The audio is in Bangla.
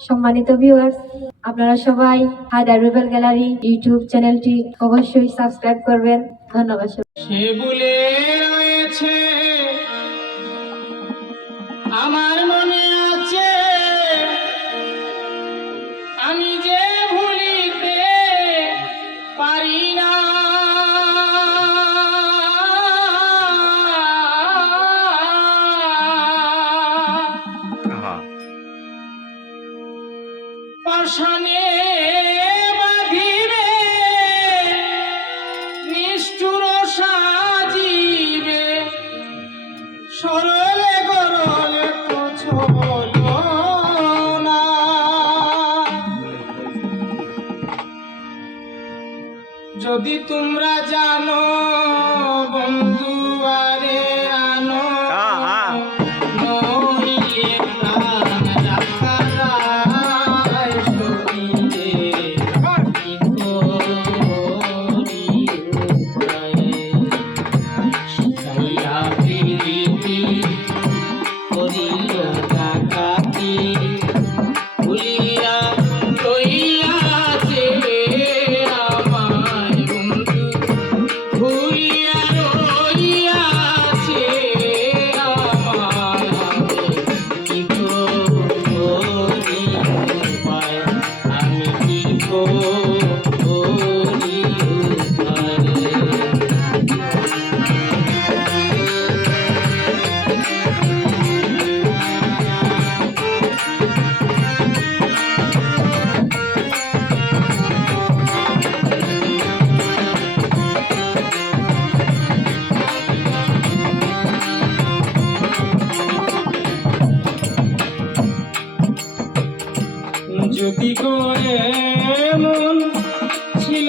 সম্মানিত ভিউয়ার্স, আপনারা সবাই হায়দার রুবেল গ্যালারি ইউটিউব চ্যানেলটি অবশ্যই সাবস্ক্রাইব করবেন। ধন্যবাদ। সে বলে রয়েছে আমার মনে আছে, আমি যে ভুলিতে পারি না। পাষাণে বাঁধিবে নিষ্ঠুর সাজিবে, সরলে গরলে প্রচলো না। যদি তোমরা জানো বন্ধু আরে আনো, নইলে প্রাণ রাখা যায় শরীরে কি করি উপায়ে। শিখাইয়া প্রীতি করিল ডাকাতি, ভুলিয়া রহিয়াছে আমায় বন্ধু, ভুলিয়া রহিয়াছে আমায়। কি করি উপায়, আমি কি করি উপায়। যদি করে মন ছিল